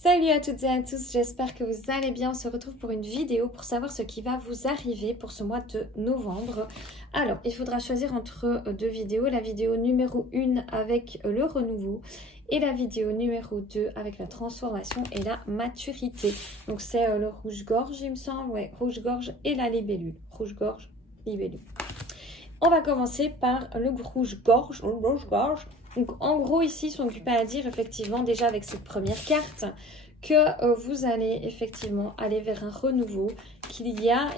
Salut à toutes et à tous, j'espère que vous allez bien. On se retrouve pour une vidéo pour savoir ce qui va vous arriver pour ce mois de novembre. Alors, il faudra choisir entre deux vidéos. La vidéo numéro 1 avec le renouveau et la vidéo numéro 2 avec la transformation et la maturité. Donc, c'est le rouge-gorge, il me semble. Ouais, rouge-gorge et la libellule. Rouge-gorge, libellule. On va commencer par le rouge-gorge. Donc, en gros, ici, ils sont occupés à dire, effectivement, déjà avec cette première carte, que vous allez, effectivement, aller vers un renouveau, qu'il y a,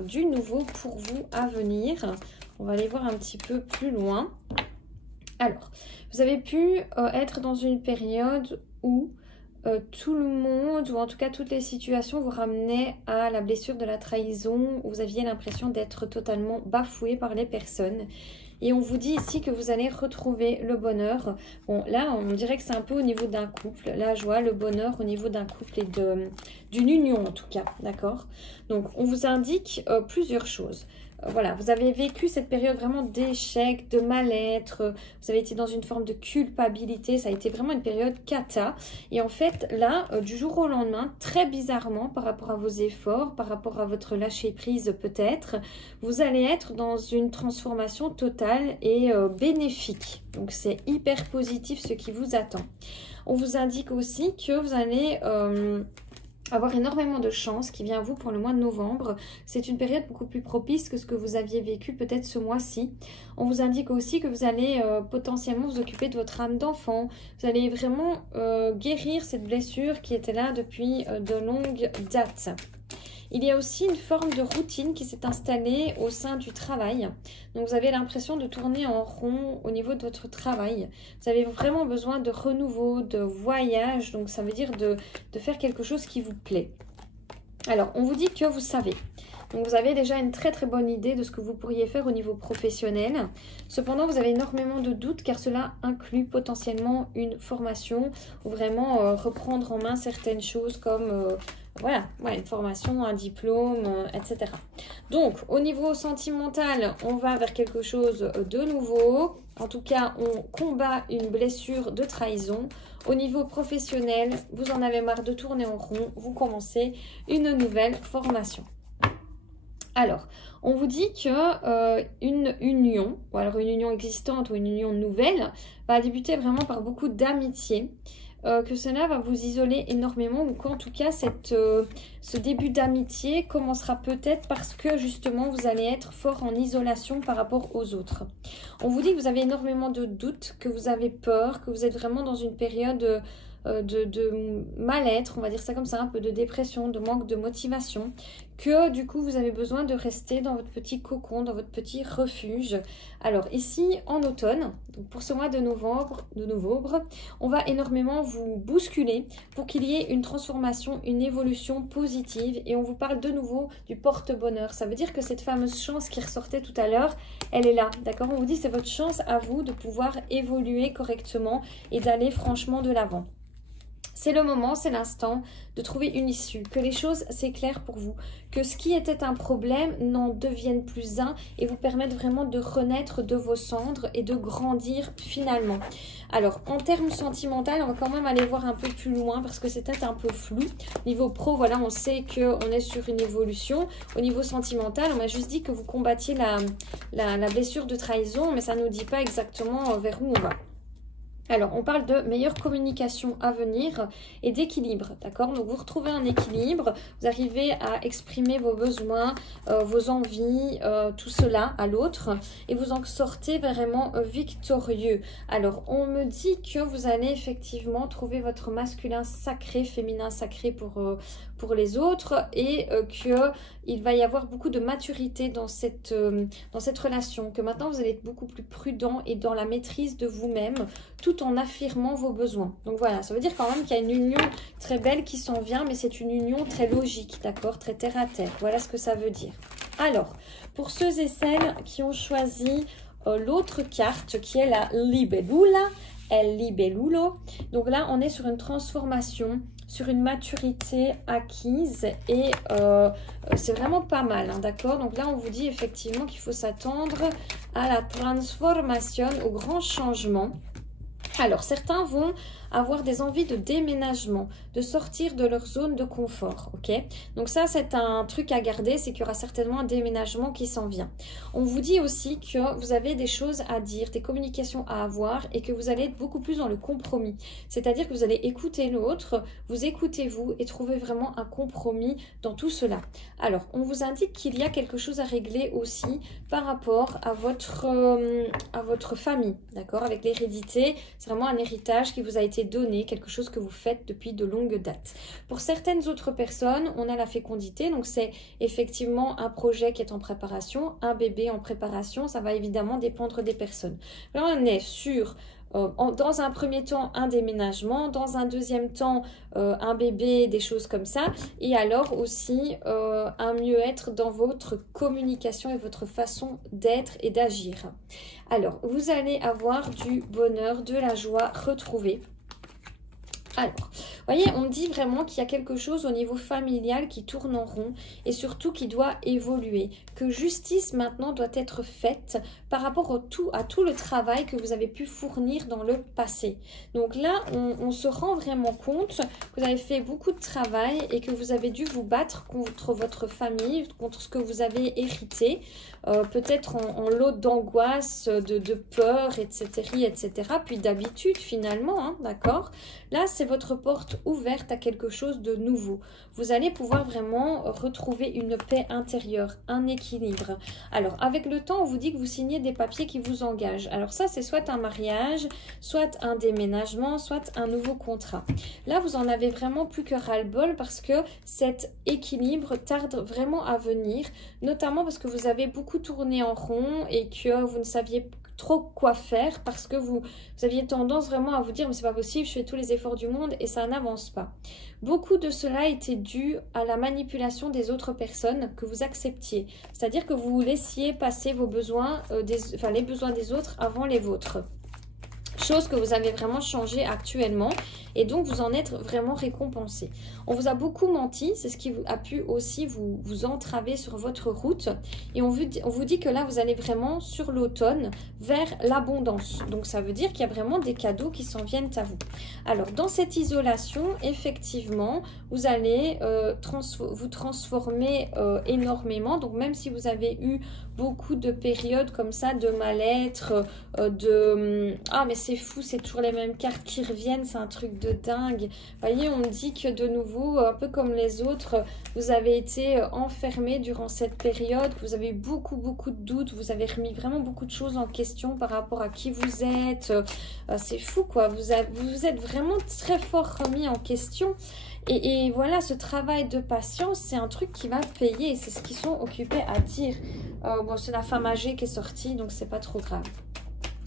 du nouveau pour vous à venir. On va aller voir un petit peu plus loin. Alors, vous avez pu être dans une période où tout le monde, ou en tout cas toutes les situations, vous ramenaient à la blessure de la trahison, où vous aviez l'impression d'être totalement bafoué par les personnes. Et on vous dit ici que vous allez retrouver le bonheur. Bon, là, on dirait que c'est un peu au niveau d'un couple. Là, je vois le bonheur au niveau d'un couple et d'une union, en tout cas. D'accord? Donc, on vous indique plusieurs choses. Voilà, vous avez vécu cette période vraiment d'échec, de mal-être, vous avez été dans une forme de culpabilité, ça a été vraiment une période cata. Et en fait, là, du jour au lendemain, très bizarrement, par rapport à vos efforts, par rapport à votre lâcher-prise peut-être, vous allez être dans une transformation totale et bénéfique. Donc, c'est hyper positif ce qui vous attend. On vous indique aussi que vous allez avoir énormément de chance qui vient à vous pour le mois de novembre. C'est une période beaucoup plus propice que ce que vous aviez vécu peut-être ce mois-ci. On vous indique aussi que vous allez potentiellement vous occuper de votre âme d'enfant. Vous allez vraiment guérir cette blessure qui était là depuis de longues dates. Il y a aussi une forme de routine qui s'est installée au sein du travail. Donc, vous avez l'impression de tourner en rond au niveau de votre travail. Vous avez vraiment besoin de renouveau, de voyage. Donc, ça veut dire de faire quelque chose qui vous plaît. Alors, on vous dit que vous savez. Donc, vous avez déjà une très très bonne idée de ce que vous pourriez faire au niveau professionnel. Cependant, vous avez énormément de doutes car cela inclut potentiellement une formation ou vraiment reprendre en main certaines choses comme une formation, un diplôme, etc. Donc, au niveau sentimental, on va vers quelque chose de nouveau. En tout cas, on combat une blessure de trahison. Au niveau professionnel, vous en avez marre de tourner en rond. Vous commencez une nouvelle formation. Alors, on vous dit que une union, ou alors une union existante ou une union nouvelle, va débuter vraiment par beaucoup d'amitié. Que cela va vous isoler énormément ou qu'en tout cas ce début d'amitié commencera peut-être parce que justement vous allez être fort en isolation par rapport aux autres. On vous dit que vous avez énormément de doutes, que vous avez peur, que vous êtes vraiment dans une période de mal-être, on va dire ça comme ça, un peu de dépression, de manque de motivation, que du coup vous avez besoin de rester dans votre petit cocon, dans votre petit refuge. Alors ici en automne, donc pour ce mois de novembre, on va énormément vous bousculer pour qu'il y ait une transformation, une évolution positive et on vous parle de nouveau du porte-bonheur. Ça veut dire que cette fameuse chance qui ressortait tout à l'heure, elle est là, d'accord? On vous dit c'est votre chance à vous de pouvoir évoluer correctement et d'aller franchement de l'avant. C'est le moment, c'est l'instant de trouver une issue, que les choses s'éclairent pour vous, que ce qui était un problème n'en devienne plus un et vous permette vraiment de renaître de vos cendres et de grandir finalement. Alors, en termes sentimentaux, on va quand même aller voir un peu plus loin parce que c'était un peu flou. Niveau pro, voilà, on sait qu'on est sur une évolution. Au niveau sentimental, on m'a juste dit que vous combattiez la blessure de trahison, mais ça ne nous dit pas exactement vers où on va. Alors, on parle de meilleure communication à venir et d'équilibre, d'accord? Donc, vous retrouvez un équilibre, vous arrivez à exprimer vos besoins, vos envies, tout cela à l'autre et vous en sortez vraiment victorieux. Alors, on me dit que vous allez effectivement trouver votre masculin sacré, féminin sacré pour les autres et qu'il va y avoir beaucoup de maturité dans cette relation, que maintenant vous allez être beaucoup plus prudent et dans la maîtrise de vous-même, tout en affirmant vos besoins. Donc voilà, ça veut dire quand même qu'il y a une union très belle qui s'en vient, mais c'est une union très logique, d'accord, très terre à terre. Voilà ce que ça veut dire. Alors, pour ceux et celles qui ont choisi l'autre carte qui est la Libellula, El Libellulo. Donc là, on est sur une transformation, sur une maturité acquise et c'est vraiment pas mal, hein, d'accord? Donc là, on vous dit effectivement qu'il faut s'attendre à la transformation, au grand changement. Alors, certains vont avoir des envies de déménagement, de sortir de leur zone de confort, ok? Donc ça, c'est un truc à garder, c'est qu'il y aura certainement un déménagement qui s'en vient. On vous dit aussi que vous avez des choses à dire, des communications à avoir et que vous allez être beaucoup plus dans le compromis. C'est-à-dire que vous allez écouter l'autre, vous écoutez vous et trouver vraiment un compromis dans tout cela. Alors, on vous indique qu'il y a quelque chose à régler aussi par rapport à votre famille, d'accord? Avec l'hérédité, c'est vraiment un héritage qui vous a été donné, quelque chose que vous faites depuis de longues dates. Pour certaines autres personnes, on a la fécondité, donc c'est effectivement un projet qui est en préparation, un bébé en préparation, ça va évidemment dépendre des personnes. Là, on est sur dans un premier temps un déménagement, dans un deuxième temps un bébé, des choses comme ça, et alors aussi un mieux-être dans votre communication et votre façon d'être et d'agir. Alors, vous allez avoir du bonheur, de la joie retrouvée. Alors, vous voyez, on dit vraiment qu'il y a quelque chose au niveau familial qui tourne en rond et surtout qui doit évoluer. Que justice maintenant doit être faite par rapport à tout le travail que vous avez pu fournir dans le passé. Donc là, on se rend vraiment compte que vous avez fait beaucoup de travail et que vous avez dû vous battre contre votre famille, contre ce que vous avez hérité. Peut-être en lot d'angoisse, de peur, etc., puis d'habitude finalement, hein, d'accord? Là, c'est votre porte ouverte à quelque chose de nouveau. Vous allez pouvoir vraiment retrouver une paix intérieure, un équilibre. Alors, avec le temps, on vous dit que vous signez des papiers qui vous engagent. Alors ça, c'est soit un mariage, soit un déménagement, soit un nouveau contrat. Là, vous en avez vraiment plus que ras-le-bol parce que cet équilibre tarde vraiment à venir, notamment parce que vous avez beaucoup tourné en rond et que vous ne saviez trop quoi faire parce que vous aviez tendance vraiment à vous dire mais c'est pas possible, je fais tous les efforts du monde et ça n'avance pas. Beaucoup de cela était dû à la manipulation des autres personnes que vous acceptiez, c'est-à-dire que vous laissiez passer vos besoins, les besoins des autres avant les vôtres. Chose que vous avez vraiment changé actuellement et donc vous en êtes vraiment récompensé. On vous a beaucoup menti, c'est ce qui a pu aussi vous entraver sur votre route et on vous dit que là vous allez vraiment sur l'automne vers l'abondance. Donc ça veut dire qu'il y a vraiment des cadeaux qui s'en viennent à vous. Alors dans cette isolation, effectivement, vous allez vous transformer énormément. Donc même si vous avez eu beaucoup de périodes comme ça de mal-être, ah mais c'est fou, c'est toujours les mêmes cartes qui reviennent, c'est un truc de dingue. Vous voyez, on dit que de nouveau, un peu comme les autres, vous avez été enfermé durant cette période, que vous avez eu beaucoup de doutes, vous avez remis vraiment beaucoup de choses en question par rapport à qui vous êtes. C'est fou quoi, vous êtes vraiment très fort remis en question. Et voilà, ce travail de patience, c'est un truc qui va payer. C'est ce qu'ils sont occupés à dire. Bon, c'est la femme âgée qui est sortie, donc c'est pas trop grave.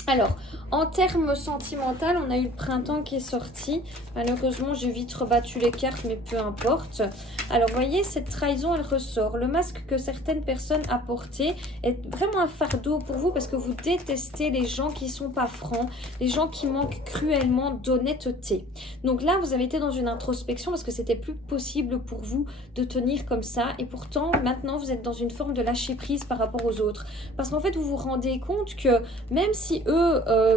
Alors, en termes sentimentaux, on a eu le printemps qui est sorti. Malheureusement, j'ai vite rebattu les cartes, mais peu importe. Alors, vous voyez, cette trahison, elle ressort. Le masque que certaines personnes a porté est vraiment un fardeau pour vous parce que vous détestez les gens qui sont pas francs, les gens qui manquent cruellement d'honnêteté. Donc là, vous avez été dans une introspection parce que c'était plus possible pour vous de tenir comme ça. Et pourtant, maintenant, vous êtes dans une forme de lâcher prise par rapport aux autres. Parce qu'en fait, vous vous rendez compte que même si eux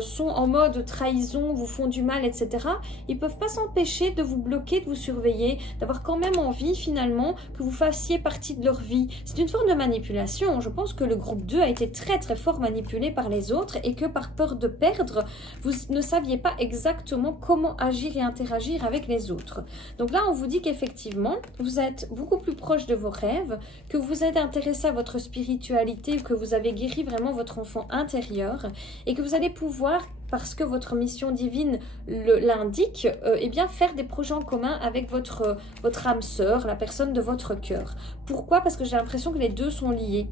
sont en mode trahison, vous font du mal, etc. Ils peuvent pas s'empêcher de vous bloquer, de vous surveiller, d'avoir quand même envie finalement que vous fassiez partie de leur vie. C'est une forme de manipulation. Je pense que le groupe 2 a été très fort manipulé par les autres et que par peur de perdre, vous ne saviez pas exactement comment agir et interagir avec les autres. Donc là, on vous dit qu'effectivement, vous êtes beaucoup plus proche de vos rêves, que vous êtes intéressé à votre spiritualité, que vous avez guéri vraiment votre enfant intérieur et que vous allez pouvoir, parce que votre mission divine l'indique, eh bien faire des projets en commun avec votre âme sœur, la personne de votre cœur. Pourquoi? Parce que j'ai l'impression que les deux sont liés.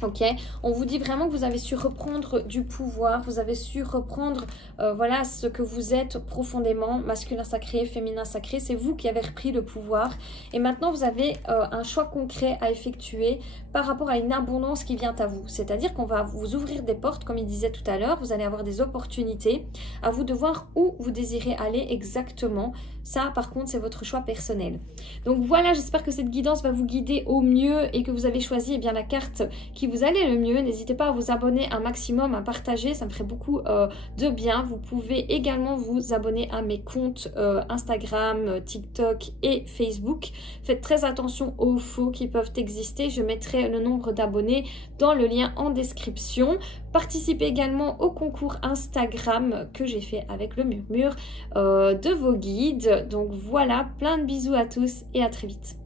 Ok, on vous dit vraiment que vous avez su reprendre du pouvoir, vous avez su reprendre voilà ce que vous êtes profondément, masculin sacré, féminin sacré, c'est vous qui avez repris le pouvoir et maintenant vous avez un choix concret à effectuer par rapport à une abondance qui vient à vous, c'est-à-dire qu'on va vous ouvrir des portes comme il disait tout à l'heure, vous allez avoir des opportunités, à vous de voir où vous désirez aller exactement, Ça, par contre, c'est votre choix personnel. Donc voilà, j'espère que cette guidance va vous guider au mieux et que vous avez choisi eh bien, la carte qui vous allait le mieux. N'hésitez pas à vous abonner un maximum, à partager, ça me ferait beaucoup de bien. Vous pouvez également vous abonner à mes comptes Instagram, TikTok et Facebook. Faites très attention aux faux qui peuvent exister. Je mettrai le nombre d'abonnés dans le lien en description. Participez également au concours Instagram que j'ai fait avec le murmure de vos guides. Donc voilà, plein de bisous à tous et à très vite.